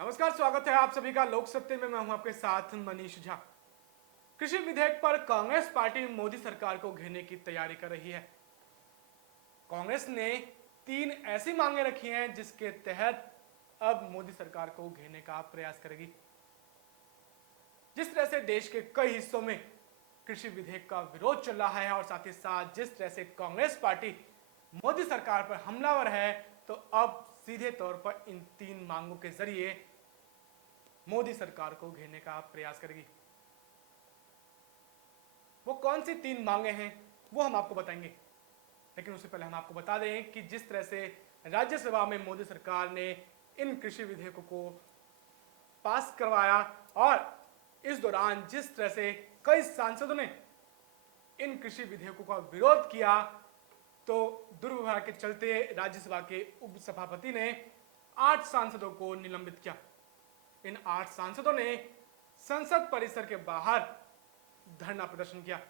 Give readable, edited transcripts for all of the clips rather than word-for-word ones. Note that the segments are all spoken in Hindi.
नमस्कार, स्वागत है आप सभी का लोक सत्य में। मैं हूं आपके साथ मनीष झा। कृषि विधेयक पर कांग्रेस पार्टी मोदी सरकार को घेरने की तैयारी कर रही है। कांग्रेस ने 3 ऐसी मांगे रखी हैं जिसके तहत अब मोदी सरकार को घेरने का प्रयास करेगी। जिस तरह से देश के कई हिस्सों में कृषि विधेयक का विरोध चल रहा है और साथ ही साथ जिस तरह से कांग्रेस पार्टी मोदी सरकार पर हमलावर है, तो अब सीधे तौर पर इन 3 मांगों के जरिए मोदी सरकार को घेरने का प्रयास करेगी। वो कौन सी 3 मांगे हैं वो हम आपको बताएंगे, लेकिन उससे पहले हम आपको बता दें कि जिस तरह से राज्यसभा में मोदी सरकार ने इन कृषि विधेयकों को पास करवाया और इस दौरान जिस तरह से कई सांसदों ने इन कृषि विधेयकों का विरोध किया, तो दुर्व्यवहार के चलते राज्यसभा के उपसभापति ने 8 सांसदों को निलंबित किया। इन 8 सांसदों ने संसद परिसर के बाहर धरना प्रदर्शन किया,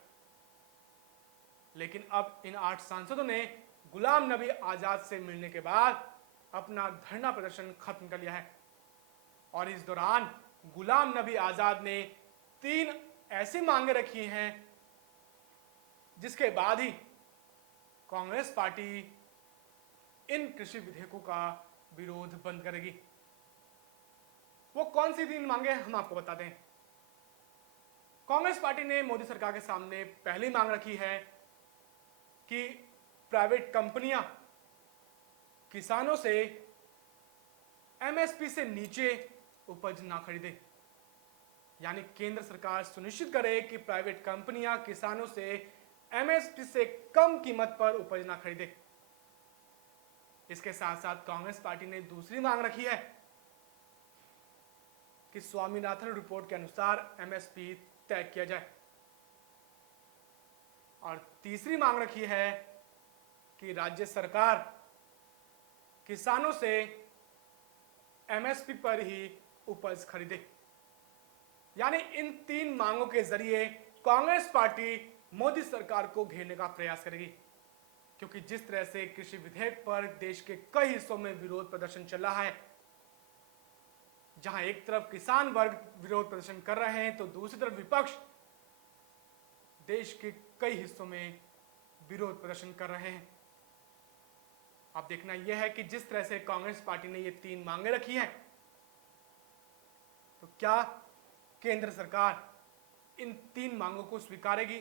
लेकिन अब इन 8 सांसदों ने गुलाम नबी आजाद से मिलने के बाद अपना धरना प्रदर्शन खत्म कर लिया है। और इस दौरान गुलाम नबी आजाद ने 3 ऐसी मांगे रखी हैं जिसके बाद ही कांग्रेस पार्टी इन कृषि विधेयकों का विरोध बंद करेगी। वो कौन सी 3 मांगे हम आपको बता दें। कांग्रेस पार्टी ने मोदी सरकार के सामने पहली मांग रखी है कि प्राइवेट कंपनियां किसानों से एमएसपी से नीचे उपज ना खरीदे, यानी केंद्र सरकार सुनिश्चित करे कि प्राइवेट कंपनियां किसानों से एमएसपी से कम कीमत पर उपज ना खरीदे। इसके साथ साथ कांग्रेस पार्टी ने दूसरी मांग रखी है कि स्वामीनाथन रिपोर्ट के अनुसार एमएसपी तय किया जाए। और तीसरी मांग रखी है कि राज्य सरकार किसानों से एमएसपी पर ही उपज खरीदे। यानी इन 3 मांगों के जरिए कांग्रेस पार्टी मोदी सरकार को घेरने का प्रयास करेगी, क्योंकि जिस तरह से कृषि विधेयक पर देश के कई हिस्सों में विरोध प्रदर्शन चल रहा है, जहां एक तरफ किसान वर्ग विरोध प्रदर्शन कर रहे हैं तो दूसरी तरफ विपक्ष देश के कई हिस्सों में विरोध प्रदर्शन कर रहे हैं। अब देखना यह है कि जिस तरह से कांग्रेस पार्टी ने ये 3 मांगे रखी हैं, तो क्या केंद्र सरकार इन 3 मांगों को स्वीकारेगी,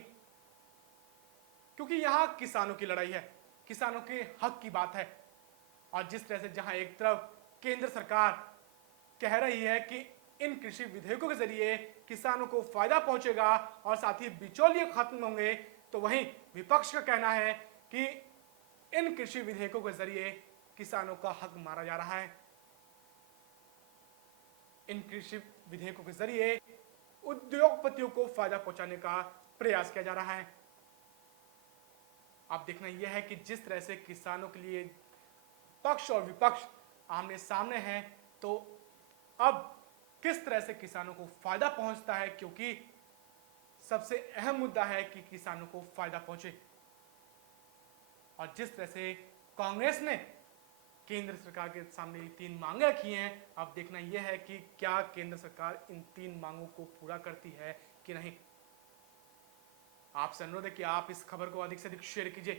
क्योंकि यहां किसानों की लड़ाई है, किसानों के हक की बात है। और जिस तरह से जहां एक तरफ केंद्र सरकार कह रही है कि इन कृषि विधेयकों के जरिए किसानों को फायदा पहुंचेगा और साथ ही बिचौलिए खत्म होंगे, तो वहीं विपक्ष का कहना है कि इन कृषि विधेयकों के जरिए किसानों का हक मारा जा रहा है। इन कृषि विधेयकों के जरिए उद्योगपतियों को फायदा पहुंचाने का प्रयास किया जा रहा है। अब देखना यह है कि जिस तरह से किसानों के लिए पक्ष और विपक्ष आमने सामने हैं, तो अब किस तरह से किसानों को फायदा पहुंचता है, क्योंकि सबसे अहम मुद्दा है कि किसानों को फायदा पहुंचे। और जिस तरह से कांग्रेस ने केंद्र सरकार के सामने 3 मांगे रखी हैं, अब देखना यह है कि क्या केंद्र सरकार इन 3 मांगों को पूरा करती है कि नहीं। आपसे अनुरोध है कि आप इस खबर को अधिक से अधिक शेयर कीजिए,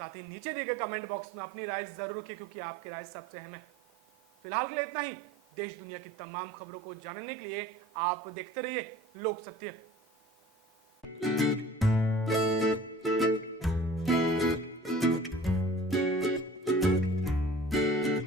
साथ ही नीचे दिए गए कमेंट बॉक्स में अपनी राय जरूर रखिए, क्योंकि आपकी राय सबसे अहम है। फिलहाल के लिए इतना ही। देश दुनिया की तमाम खबरों को जानने के लिए आप देखते रहिए लोक सत्य।